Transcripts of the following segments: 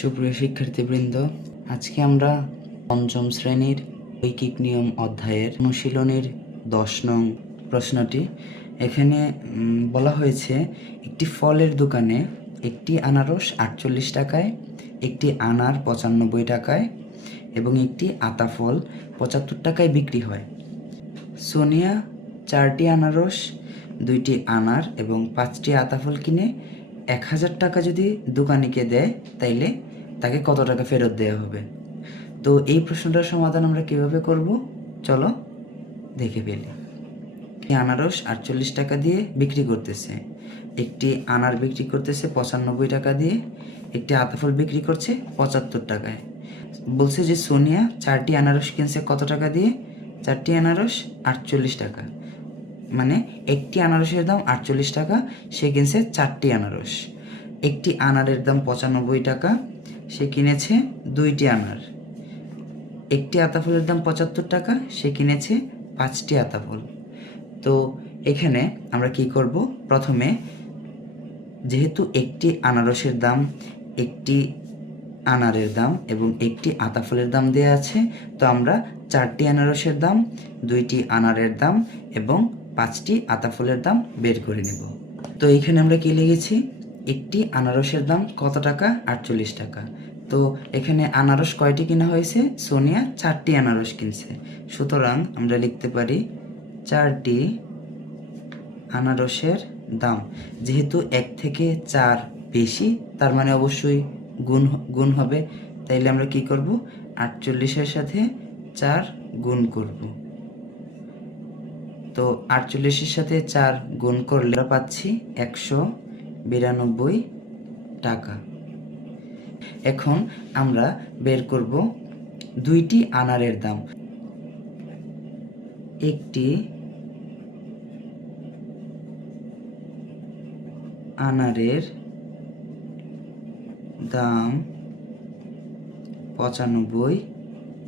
সুপ্রিয় শিক্ষার্থীবৃন্দ, আজকে আমরা পঞ্চম শ্রেণীর ঐকিক নিয়ম অধ্যায়ের অনুশীলনীর 10 নং প্রশ্নটি। এখানে বলা হয়েছে একটি ফলের দোকানে একটি আনারস 48 টাকায়, একটি আনার 95 টাকায় এবং একটি আতা ফল 75 টাকায় বিক্রি হয়। সোনিয়া 4টি আনারস, 2টি আনার এবং 5টি আতা ফল কিনে 1000 টাকা যদি দোকানিকে দেয়, তাইলে তাকে কত টাকা ফেরত দেওয়া হবে? তো এই প্রশ্নটার সমাধান আমরা কিভাবে করব, চলো দেখে ফেলি। আনারস 48 টাকা দিয়ে বিক্রি করতেছে, একটি আনার বিক্রি করতেছে 95 টাকা দিয়ে, একটি আতা ফল বিক্রি করছে 75 টাকায়। বলছে যে সোনিয়া 4টি আনারস কিনছে কত টাকা দিয়ে? 4টি আনারস 48 টাকা, মানে একটি আনারসের দাম 48 টাকা, সে কিনছে 4টি আনারস। একটি আনারের দাম 95 টাকা, সে কিনেছে 2টি আনার। একটি আতা ফলের দাম 75 টাকা, সে কিনেছে 5টি আতা ফল। তো এখানে আমরা কি করব, প্রথমে যেহেতু একটি আনারসের দাম, একটি আনারের দাম এবং একটি আতা ফলের দাম দেওয়া আছে, তো আমরা 4টি আনারসের দাম, 2টি আনারের দাম এবং 5টি আতা ফলের দাম বের করে নেব। তো এইখানে আমরা কি লিখেছি, একটি আনারসের দাম কত টাকা? 48 টাকা। তো এখানে আনারস কয়টি কিনা হয়েছে? সোনিয়া 4টি আনারস কিনছে, সুতরাং আমরা লিখতে পারি 4টি আনারসের দাম। যেহেতু 1 থেকে 4 বেশি, তার মানে অবশ্যই গুণ হবে, তাইলে আমরা কি করব, 48-এর সাথে 4 গুণ করব। তো 48-এর সাথে 4 গুণ করলে আমরা পাচ্ছি 192 টাকা। এখন আমরা বের করব 2টি আনারের দাম। একটি আনারের দাম 95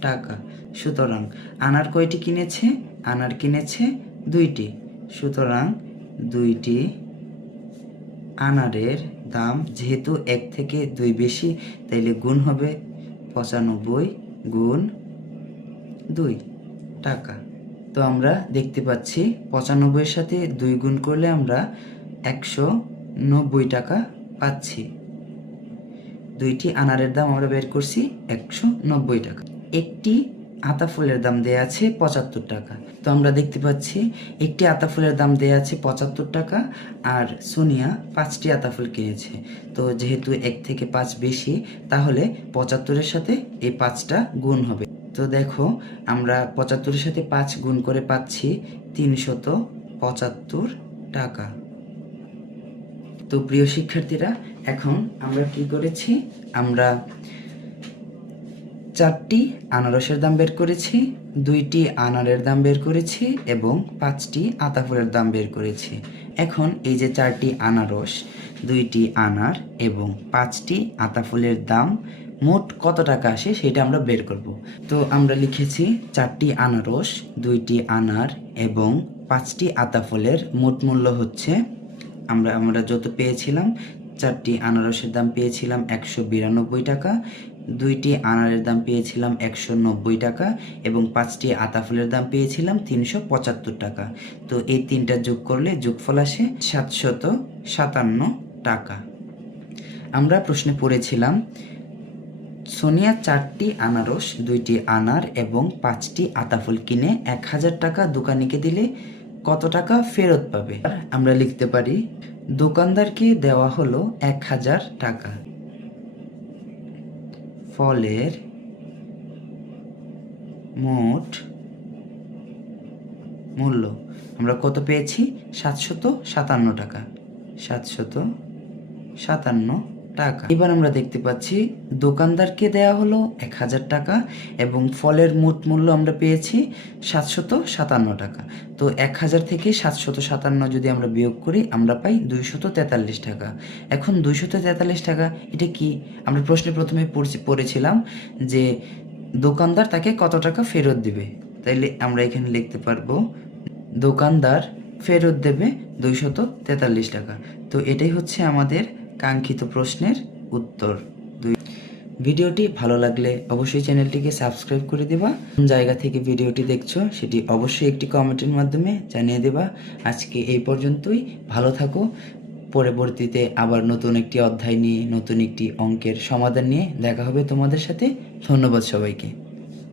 টাকা, সুতরাং আনার কয়টি কিনেছে? আনার কিনেছে 2টি, সুতরাং 2টি আনারের দাম, যেহেতু 1 থেকে 2 বেশি, তাইলে গুণ হবে 95 গুণ 2 টাকা। তো আমরা দেখতে পাচ্ছি 95-এর সাথে 2 গুণ করলে আমরা 190 টাকা পাচ্ছি। 2টি আনারের দাম আমরা বের করছি 190 টাকা। একটি আতা ফুলের দাম দেয়া আছে 75 টাকা। তো আমরা দেখতে পাচ্ছি একটি আতা ফুলের দাম দেয়া আছে 75 টাকা, আর সোনিয়া 5টি আতা ফুল কিনেছে। তো যেহেতু 1 থেকে 5 বেশি, তাহলে 75-এর সাথে এই 5টা গুণ হবে। তো দেখো, আমরা 75-এর সাথে 5 গুণ করে পাচ্ছি 375 টাকা। তো প্রিয় শিক্ষার্থীরা, এখন আমরা কি করেছি, আমরা 4টি আনারসের দাম বের করেছি, 2টি আনারের দাম বের করেছি এবং 5টি আতা ফলের দাম বের করেছি। এখন এই যে 4টি আনারস, 2টি আনার এবং 5টি আতা ফলের দাম মোট কত টাকা আসে সেটা আমরা বের করব। তো আমরা লিখেছি 4টি আনারস, 2টি আনার এবং 5টি আতা ফলের মোট মূল্য হচ্ছে, আমরা যত পেয়েছিলাম, 4টি আনারসের দাম পেয়েছিলাম 192 টাকা, 2টি আনারের দাম পেয়েছিলাম 190 টাকা এবং 5টি আতা ফলের দাম পেয়েছিলাম 375 টাকা। তো এই তিনটা যোগ করলে যোগফল আসে 757 টাকা। আমরা প্রশ্নে পড়েছিলাম সোনিয়া 4টি আনারস, 2টি আনার এবং 5টি আতা ফল কিনে 1000 টাকা দোকানিকে দিলে কত টাকা ফেরত পাবে? আমরা লিখতে পারি দোকানদারকে দেওয়া হলো 1000 টাকা, ফলের মোট মূল্য আমরা কত পেয়েছি? 757 টাকা, 757 টাকা। এবার আমরা দেখতে পাচ্ছি দোকানদারকে দেয়া হলো 1000 টাকা এবং ফলের মোট মূল্য আমরা পেয়েছি 757 টাকা। তো 1000 থেকে 757 যদি আমরা বিয়োগ করি, আমরা পাই 243 টাকা। এখন 243 টাকা এটা কি? আমরা প্রশ্নে প্রথমে পড়েছিলাম যে দোকানদার তাকে কত টাকা ফেরত দিবে, তাইলে আমরা এখানে লিখতে পারবো দোকানদার ফেরত দেবে 243 টাকা। তো এটাই হচ্ছে আমাদের কাঙ্ক্ষিত প্রশ্নের উত্তর। ভিডিওটি ভালো লাগলে অবশ্যই চ্যানেলটিকে সাবস্ক্রাইব করে দেবা। কোন জায়গা থেকে ভিডিওটি দেখছো সেটি অবশ্যই একটি কমেন্টের মাধ্যমে জানিয়ে দেবা। আজকে এই পর্যন্তই, ভালো থাকো। পরবর্তীতে আবার নতুন একটি অধ্যায় নিয়ে, নতুন একটি অঙ্কের সমাধান নিয়ে দেখা হবে তোমাদের সাথে। ধন্যবাদ সবাইকে।